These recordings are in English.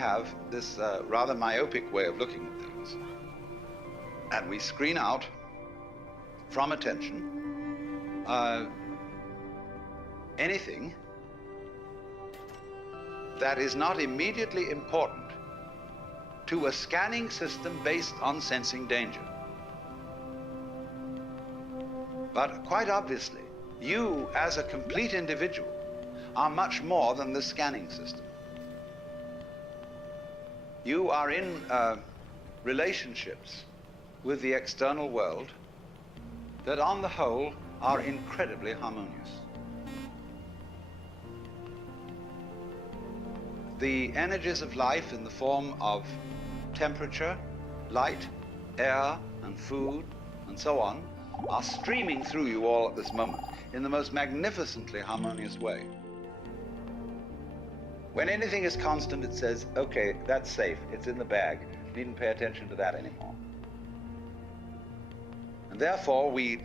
have this rather myopic way of looking at things, and we screen out from attention anything that is not immediately important to a scanning system based on sensing danger. But quite obviously, you as a complete individual are much more than the scanning system. You are in relationships with the external world that on the whole are incredibly harmonious. The energies of life in the form of temperature, light, air, and food, and so on, are streaming through you all at this moment in the most magnificently harmonious way. When anything is constant, it says, okay, that's safe, it's in the bag, needn't pay attention to that anymore. And therefore, we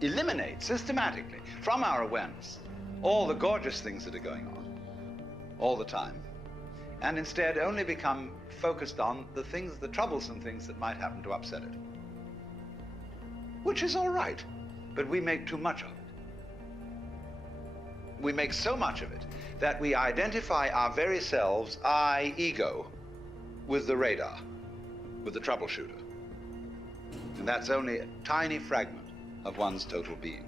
eliminate systematically from our awareness all the gorgeous things that are going on all the time, and instead only become focused on the things, the troublesome things that might happen to upset it. Which is all right, but we make too much of it. We make so much of it that we identify our very selves, I, ego, with the radar, with the troubleshooter. And that's only a tiny fragment of one's total being.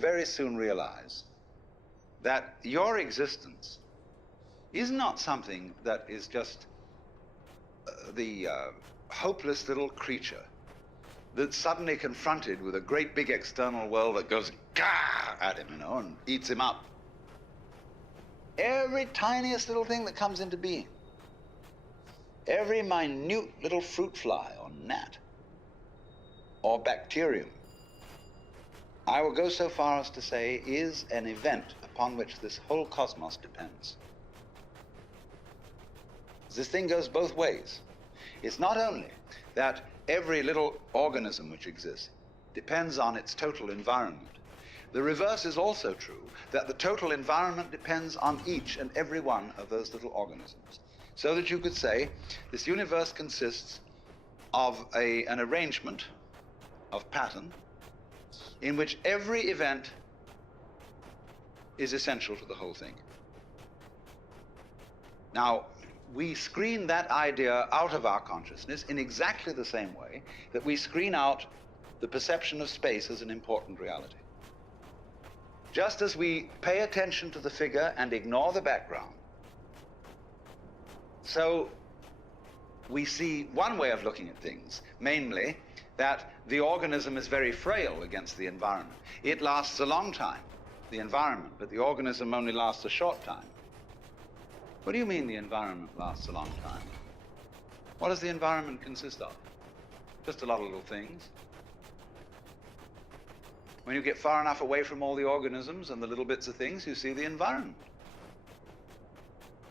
very soon realize that your existence is not something that is just the hopeless little creature that's suddenly confronted with a great big external world that goes gah at him, and eats him up. Every tiniest little thing that comes into being, every minute little fruit fly or gnat or bacterium, I will go so far as to say, is an event upon which this whole cosmos depends. This thing goes both ways. It's not only that every little organism which exists depends on its total environment. The reverse is also true, that the total environment depends on each and every one of those little organisms. So that you could say this universe consists of an arrangement of pattern in which every event is essential to the whole thing. Now, we screen that idea out of our consciousness in exactly the same way that we screen out the perception of space as an important reality. Just as we pay attention to the figure and ignore the background, so we see one way of looking at things, mainly that the organism is very frail against the environment. It lasts a long time, the environment, but the organism only lasts a short time. What do you mean the environment lasts a long time? What does the environment consist of? Just a lot of little things. When you get far enough away from all the organisms and the little bits of things, you see the environment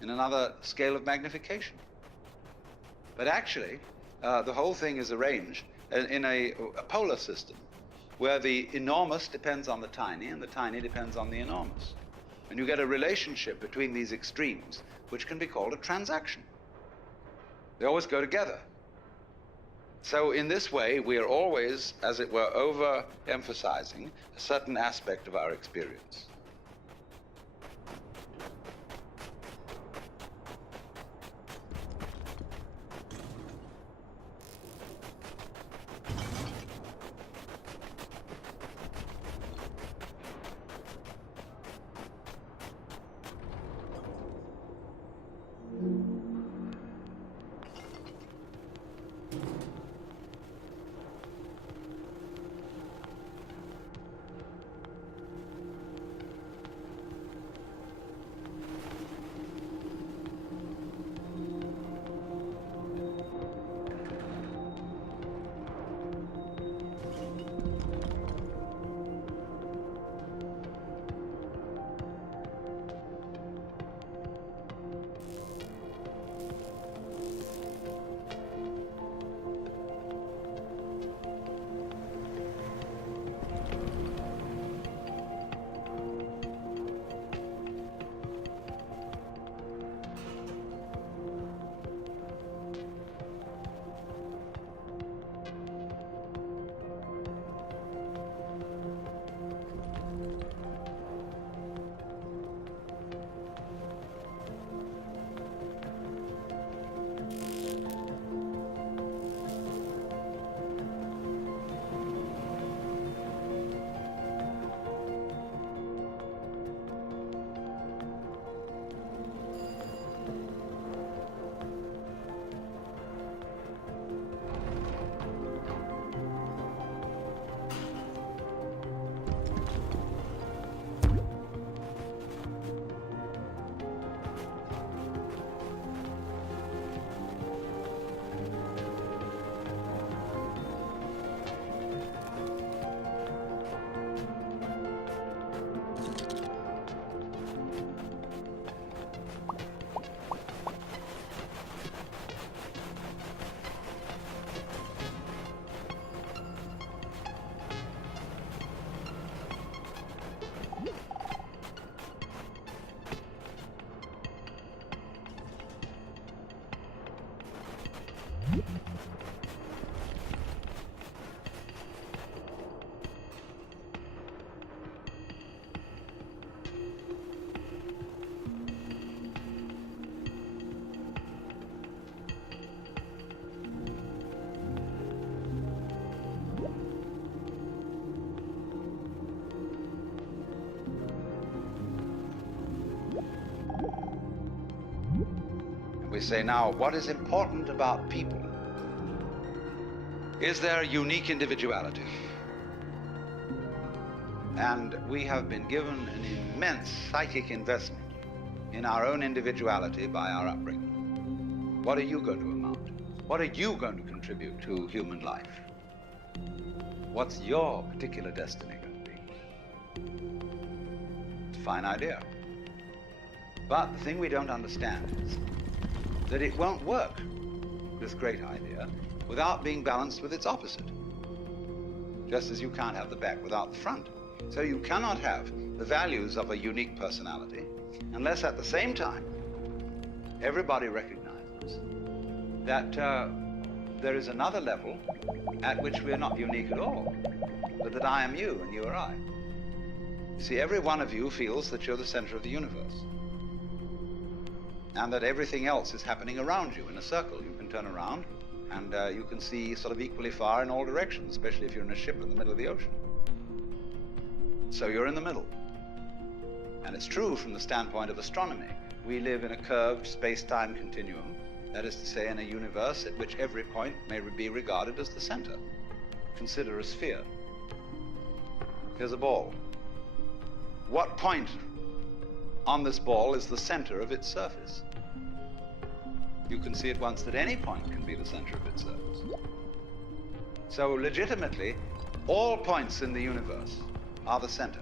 in another scale of magnification. But actually, the whole thing is arranged in a polar system where the enormous depends on the tiny and the tiny depends on the enormous. And you get a relationship between these extremes, which can be called a transaction. They always go together. So in this way, we are always, as it were, overemphasizing a certain aspect of our experience. we say now, what is important about people is their unique individuality. And we have been given an immense psychic investment in our own individuality by our upbringing. What are you going to amount to? What are you going to contribute to human life? What's your particular destiny going to be? It's a fine idea. But the thing we don't understand is that it won't work, this great idea, without being balanced with its opposite. Just as you can't have the back without the front. So you cannot have the values of a unique personality unless at the same time everybody recognizes that there is another level at which we are not unique at all, but that I am you and you are I. You see, every one of you feels that you're the center of the universe and that everything else is happening around you in a circle. You can turn around and you can see sort of equally far in all directions, especially if you're in a ship in the middle of the ocean. So you're in the middle. And it's true from the standpoint of astronomy. We live in a curved space-time continuum, that is to say, in a universe at which every point may be regarded as the center. Consider a sphere. Here's a ball. What point on this ball is the center of its surface? You can see at once that any point can be the center of its surface. So legitimately, all points in the universe are the center.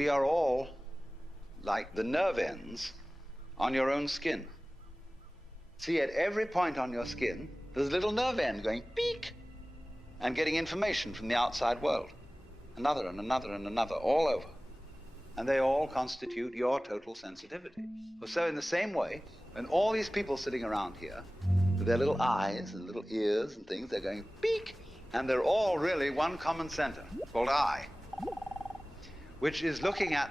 we are all like the nerve ends on your own skin. See, at every point on your skin, there's a little nerve end going beep and getting information from the outside world. Another and another and another, all over. And they all constitute your total sensitivity. So in the same way, when all these people sitting around here, with their little eyes and little ears and things, they're going beep, and they're all really one common center called I, which is looking at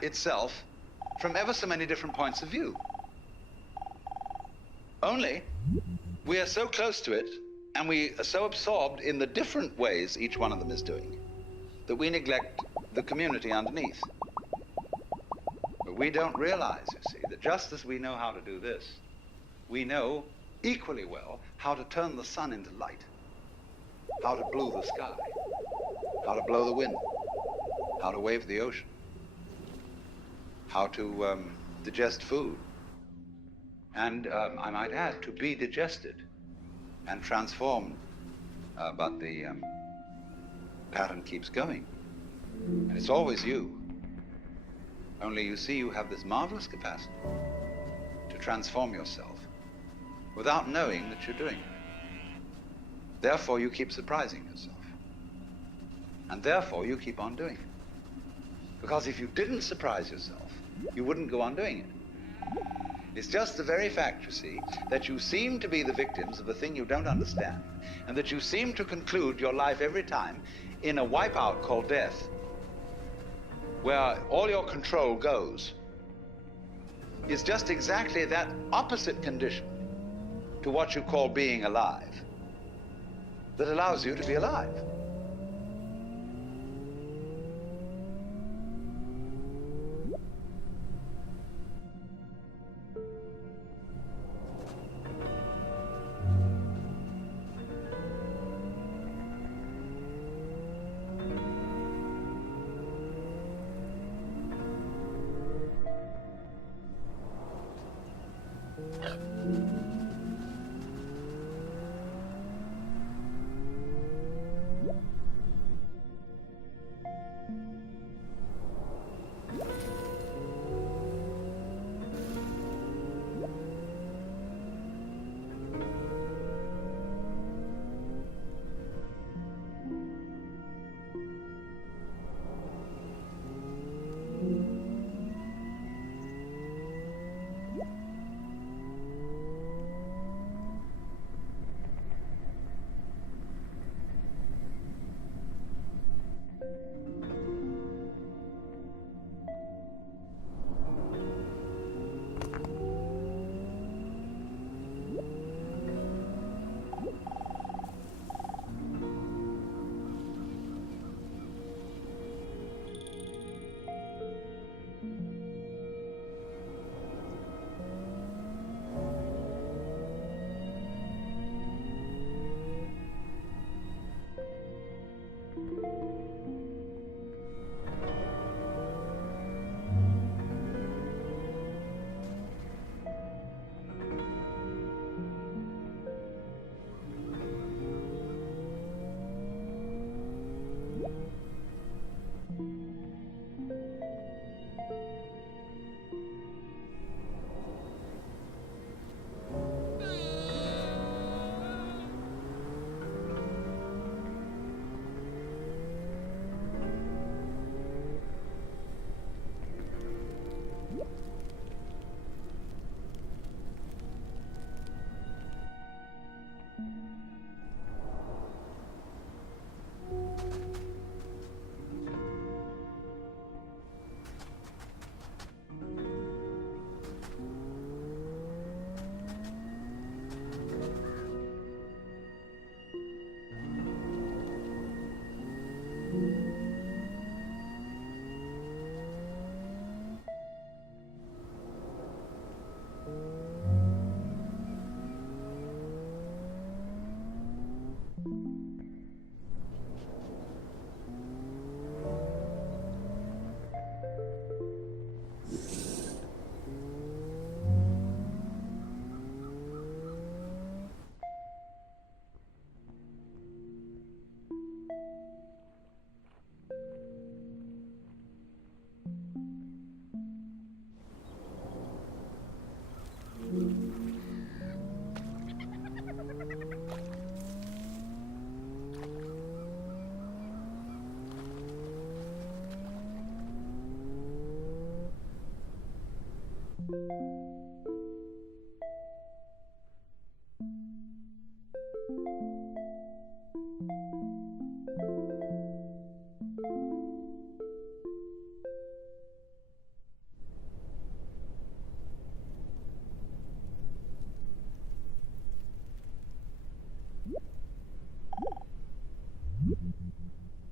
itself from ever so many different points of view. Only we are so close to it, and we are so absorbed in the different ways each one of them is doing, that we neglect the community underneath. But we don't realize, you see, that just as we know how to do this, we know equally well how to turn the sun into light, how to blue the sky, how to blow the wind, how to wave the ocean, how to digest food, and I might add, to be digested and transformed, but the pattern keeps going, and it's always you. Only you see, you have this marvelous capacity to transform yourself without knowing that you're doing it. Therefore, you keep surprising yourself, and therefore you keep on doing it. Because if you didn't surprise yourself, you wouldn't go on doing it. It's just the very fact, you see, that you seem to be the victims of a thing you don't understand, and that you seem to conclude your life every time in a wipeout called death, where all your control goes, is just exactly that opposite condition to what you call being alive that allows you to be alive.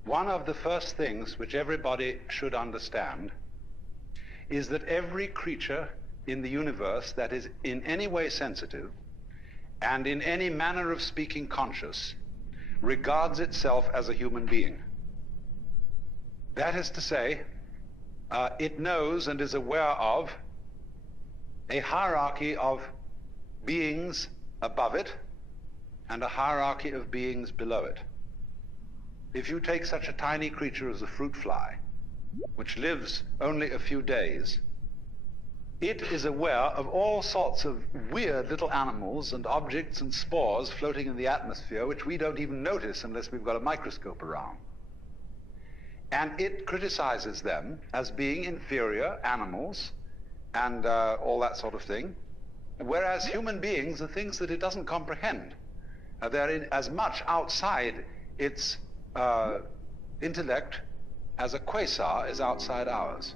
One of the first things which everybody should understand is that every creature in the universe that is in any way sensitive and in any manner of speaking conscious regards itself as a human being. That is to say, it knows and is aware of a hierarchy of beings above it and a hierarchy of beings below it. If you take such a tiny creature as a fruit fly, which lives only a few days, it is aware of all sorts of weird little animals and objects and spores floating in the atmosphere which we don't even notice unless we've got a microscope around. And it criticizes them as being inferior animals and all that sort of thing, whereas human beings are things that it doesn't comprehend. They're as much outside its intellect as a quasar is outside ours.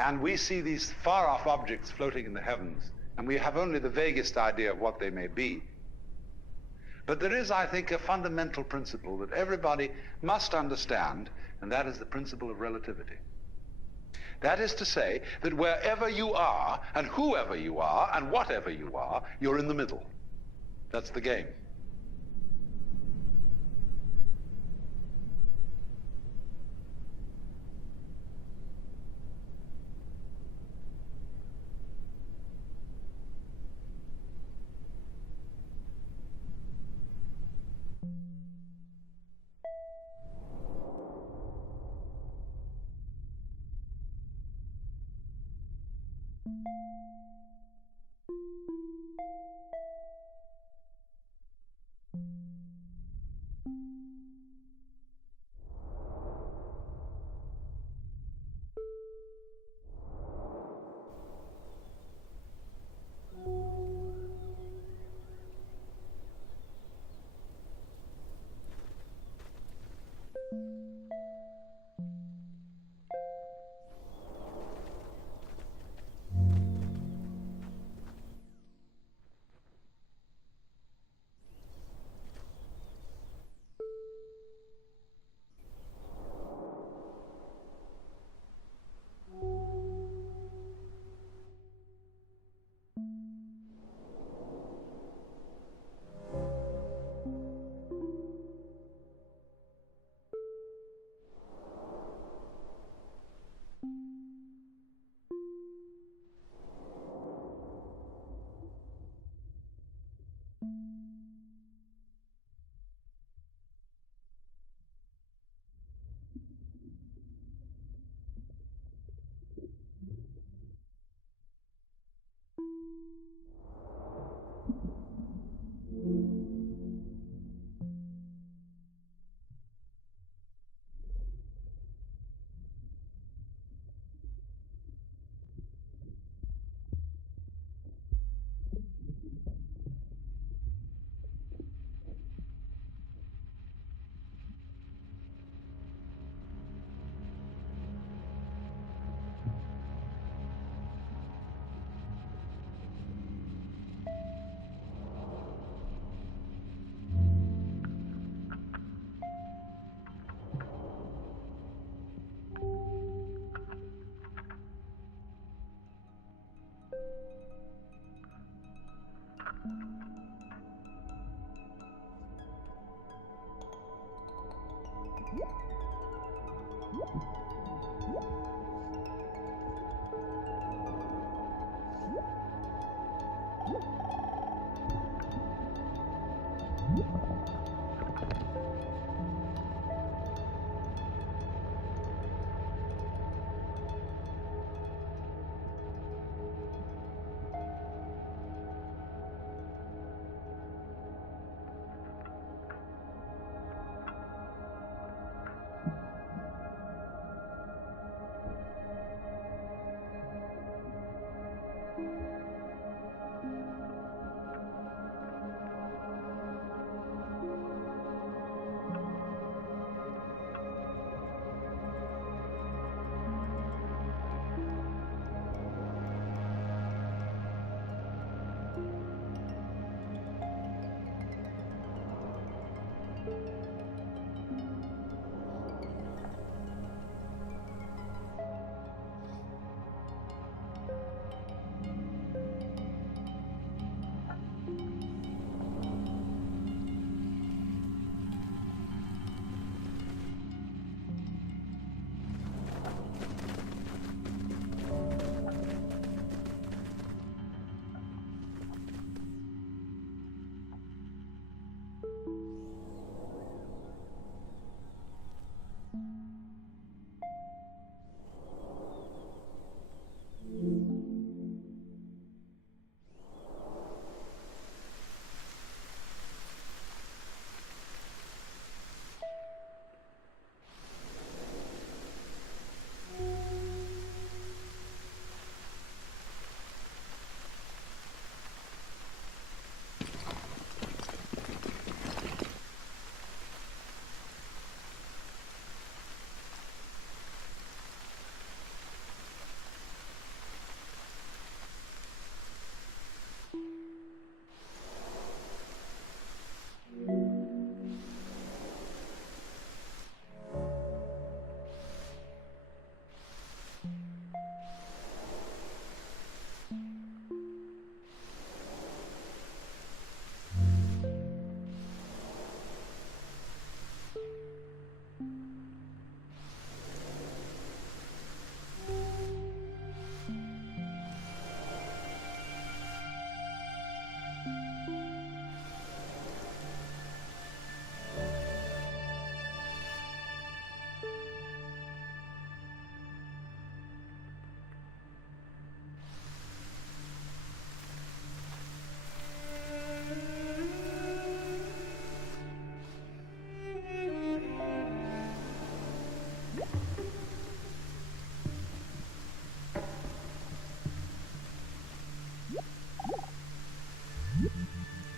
And we see these far-off objects floating in the heavens, and we have only the vaguest idea of what they may be. But there is, I think, a fundamental principle that everybody must understand, and that is the principle of relativity. That is to say that wherever you are, and whoever you are, and whatever you are, you're in the middle. That's the game.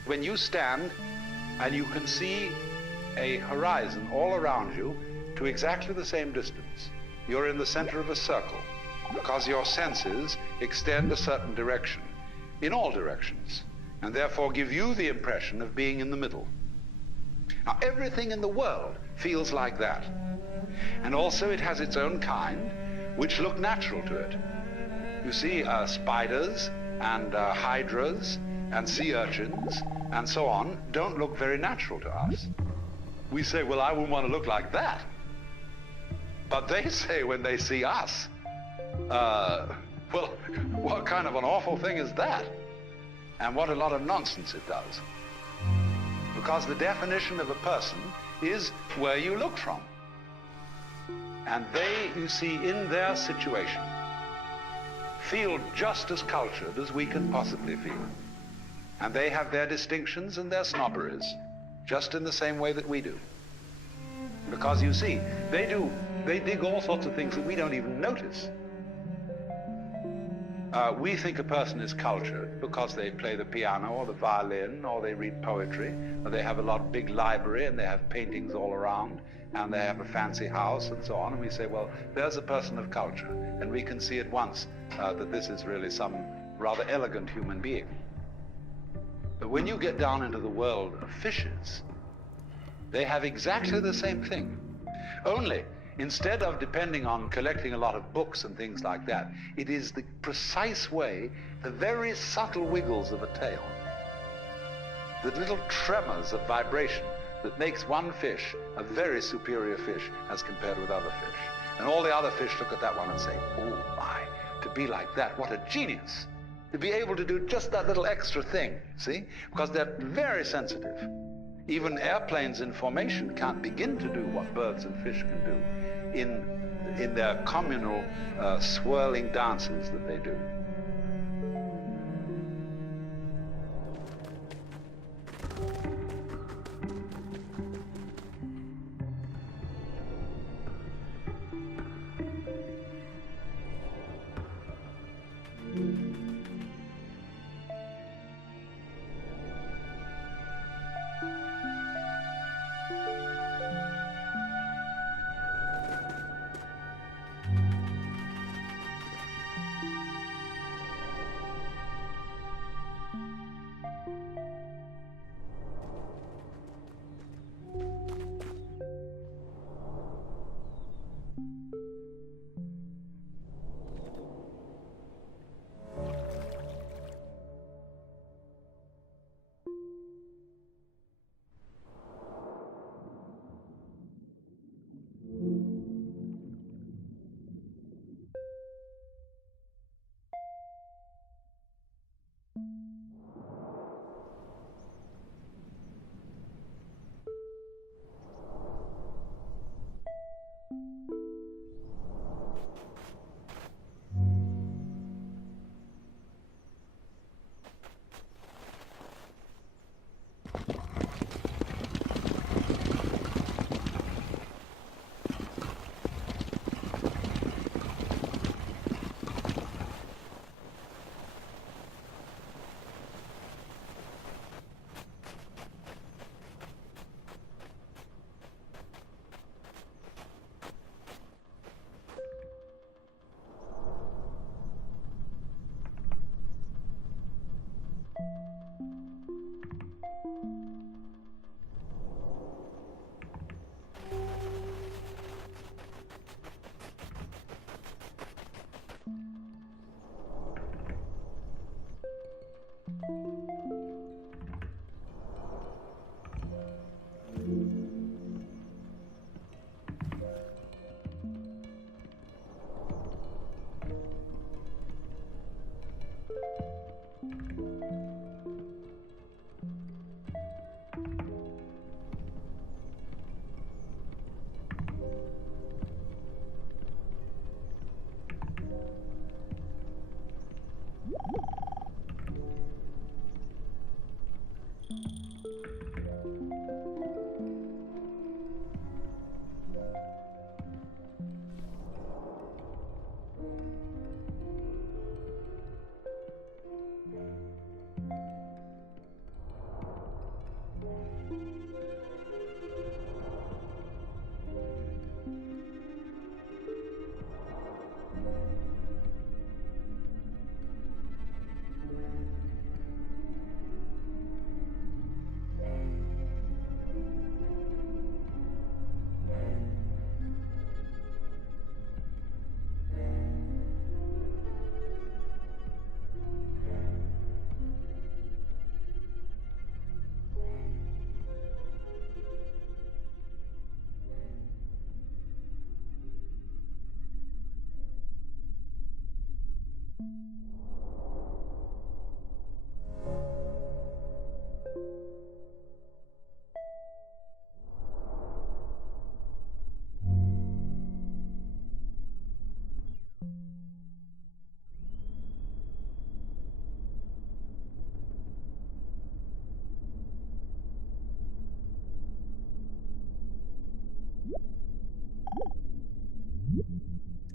When you stand and you can see a horizon all around you to exactly the same distance, you're in the center of a circle because your senses extend a certain direction in all directions and therefore give you the impression of being in the middle. Now, everything in the world feels like that. And also it has its own kind, which look natural to it. You see spiders and hydras and sea urchins and so on don't look very natural to us. We say, well, I wouldn't want to look like that. But they say when they see us, well, what kind of an awful thing is that? And what a lot of nonsense it does. Because the definition of a person is where you look from. And they, you see, in their situation, feel just as cultured as we can possibly feel. And they have their distinctions and their snobberies, just in the same way that we do. Because you see, they dig all sorts of things that we don't even notice. We think a person is cultured because they play the piano or the violin or they read poetry or they have a big library and they have paintings all around and they have a fancy house and so on, and we say, well, there's a person of culture, and we can see at once that this is really some rather elegant human being. But when you get down into the world of fishes, they have exactly the same thing. Only, instead of depending on collecting a lot of books and things like that, it is the precise way, the very subtle wiggles of a tail, the little tremors of vibration that makes one fish a very superior fish as compared with other fish. And all the other fish look at that one and say, oh my, to be like that, what a genius. To be able to do just that little extra thing, see? Because they're very sensitive. Even airplanes in formation can't begin to do what birds and fish can do in their communal swirling dances that they do.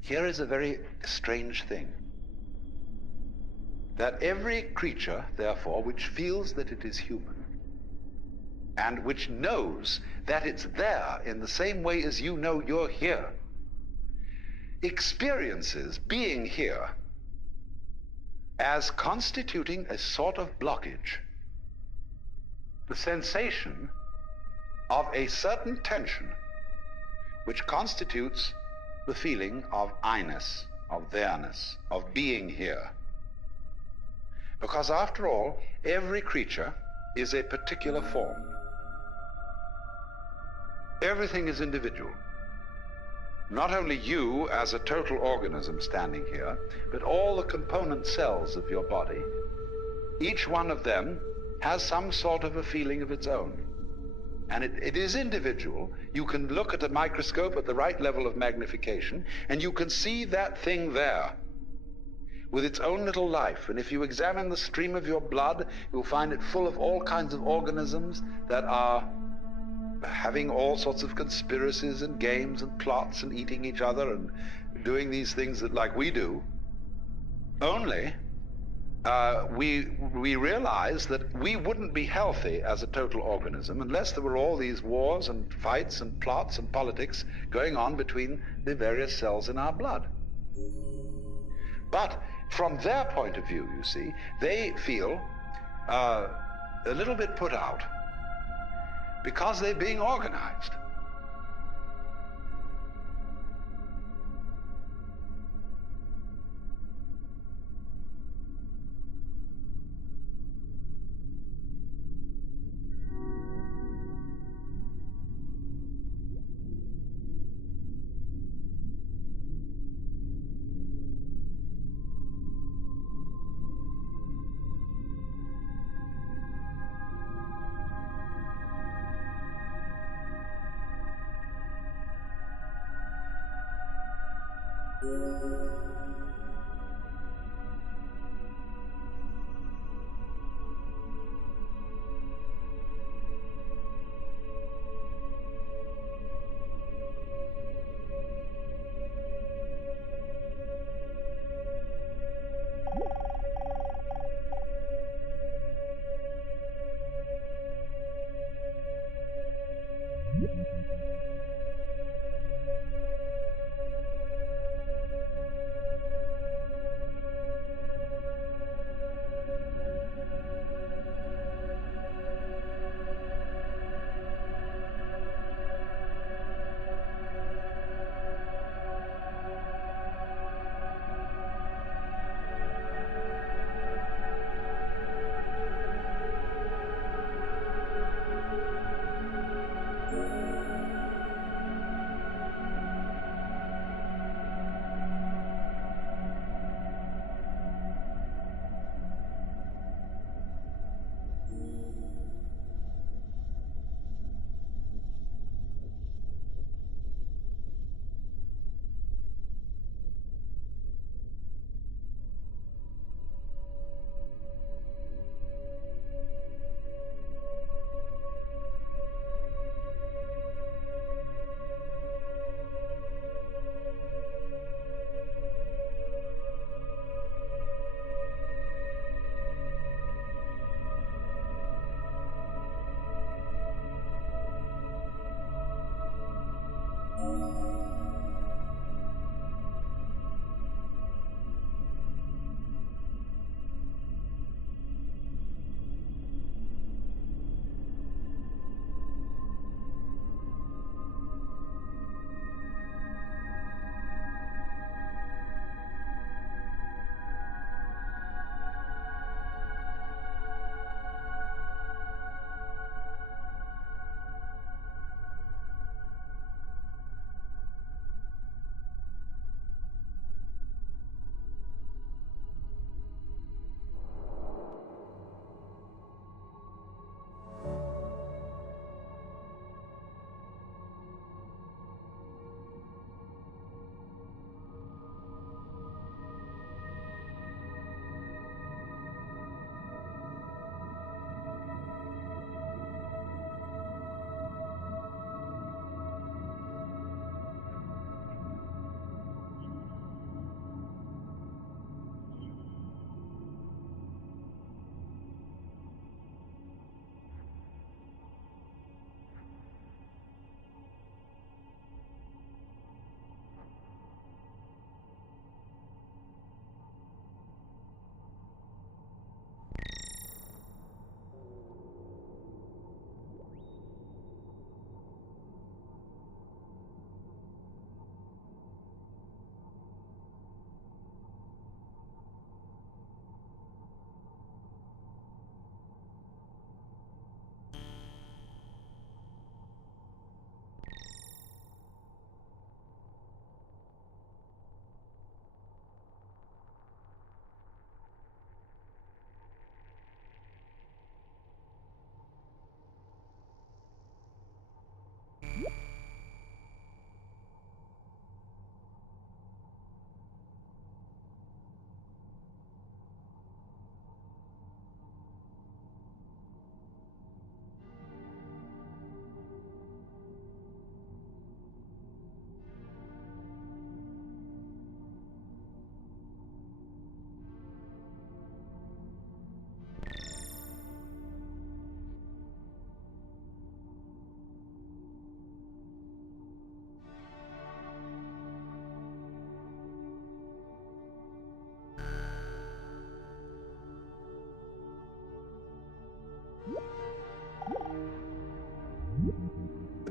Here is a very strange thing. That every creature, therefore, which feels that it is human, and which knows that it's there in the same way as you know you're here, experiences being here as constituting a sort of blockage, the sensation of a certain tension which constitutes the feeling of I-ness, of there-ness, of being here. Because after all, every creature is a particular form. Everything is individual. Not only you as a total organism standing here, but all the component cells of your body. Each one of them has some sort of a feeling of its own. And it is individual. You can look at a microscope at the right level of magnification, and you can see that thing there with its own little life. And if you examine the stream of your blood, you'll find it full of all kinds of organisms that are having all sorts of conspiracies and games and plots and eating each other and doing these things that like we do. Only we realize that we wouldn't be healthy as a total organism unless there were all these wars and fights and plots and politics going on between the various cells in our blood. But from their point of view, you see, they feel a little bit put out because they're being organized.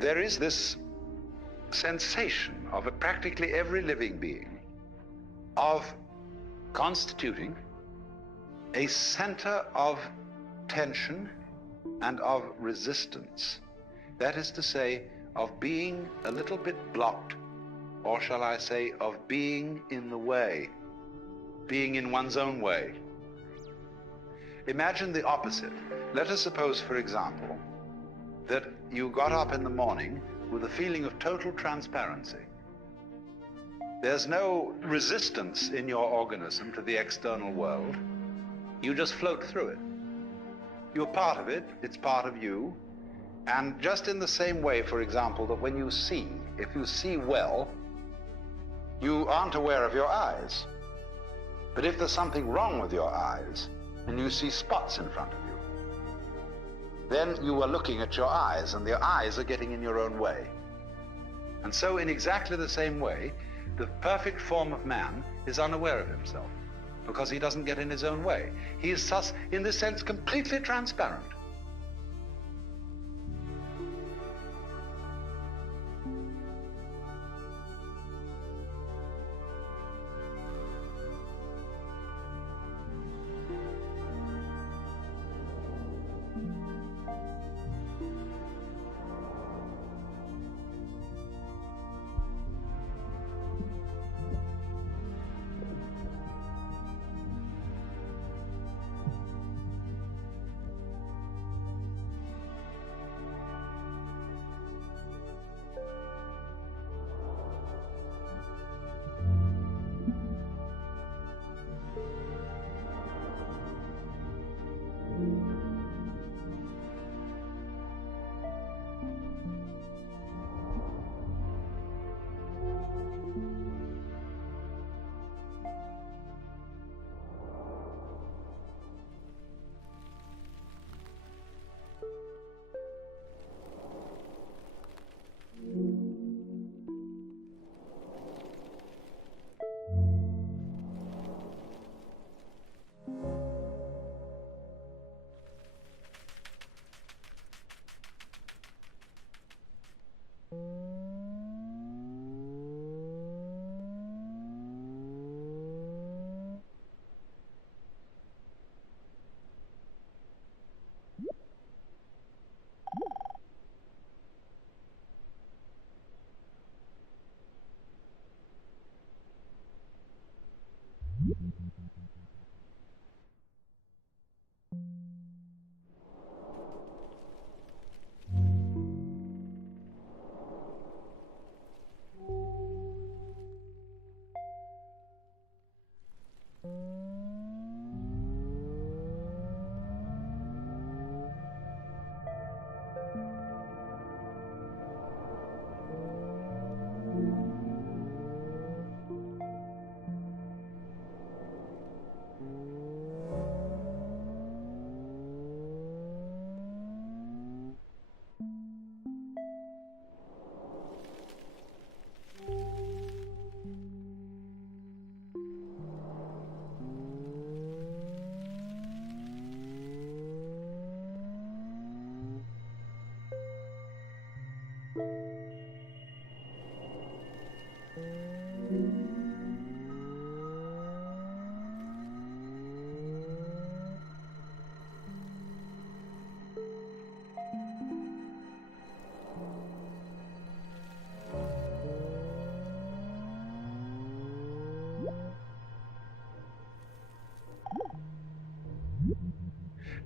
there is this sensation of practically every living being of constituting a center of tension and of resistance. That is to say, of being a little bit blocked, or shall I say, of being in the way, being in one's own way. Imagine the opposite. Let us suppose, for example, that you got up in the morning with a feeling of total transparency. There's no resistance in your organism to the external world. You just float through it. You're part of it, it's part of you. And just in the same way, for example, that when you see, if you see well, you aren't aware of your eyes. But if there's something wrong with your eyes, and you see spots in front of you, then you are looking at your eyes, and your eyes are getting in your own way. And so in exactly the same way, the perfect form of man is unaware of himself, because he doesn't get in his own way. He is thus, in this sense, completely transparent.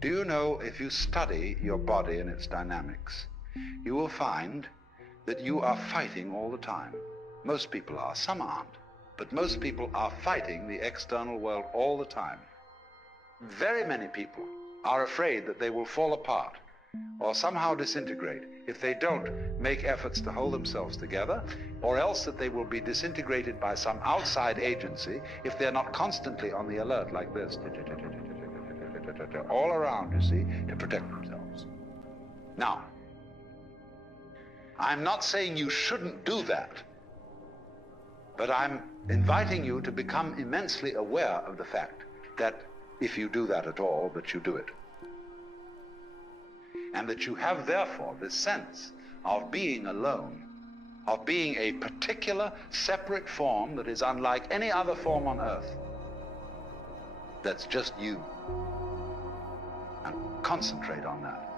Do you know, if you study your body and its dynamics, you will find that you are fighting all the time. Most people are, some aren't, but most people are fighting the external world all the time. Very many people are afraid that they will fall apart or somehow disintegrate if they don't make efforts to hold themselves together, or else that they will be disintegrated by some outside agency if they're not constantly on the alert like this, all around, you see, to protect themselves. Now, I'm not saying you shouldn't do that, but I'm inviting you to become immensely aware of the fact that if you do that at all, that you do it. And that you have, therefore, this sense of being alone, of being a particular separate form that is unlike any other form on earth. That's just you. And concentrate on that.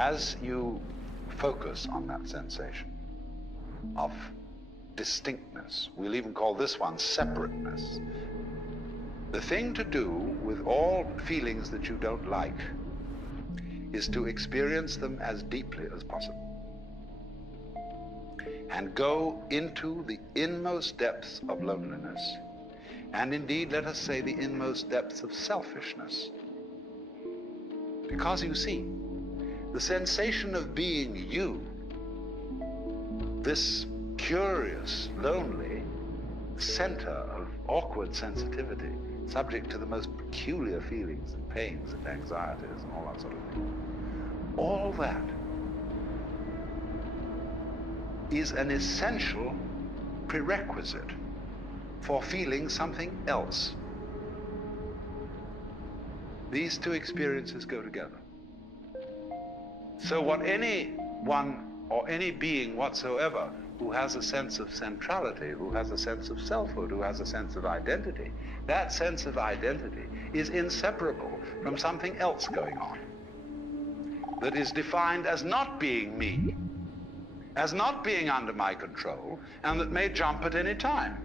As you focus on that sensation of distinctness, we'll even call this one separateness, the thing to do with all feelings that you don't like is to experience them as deeply as possible and go into the inmost depths of loneliness, and indeed, let us say, the inmost depths of selfishness. Because you see, the sensation of being you, this curious, lonely center of awkward sensitivity, subject to the most peculiar feelings and pains and anxieties and all that sort of thing, all that is an essential prerequisite for feeling something else. These two experiences go together. So what anyone or any being whatsoever who has a sense of centrality, who has a sense of selfhood, who has a sense of identity, that sense of identity is inseparable from something else going on that is defined as not being me, as not being under my control, and that may jump at any time.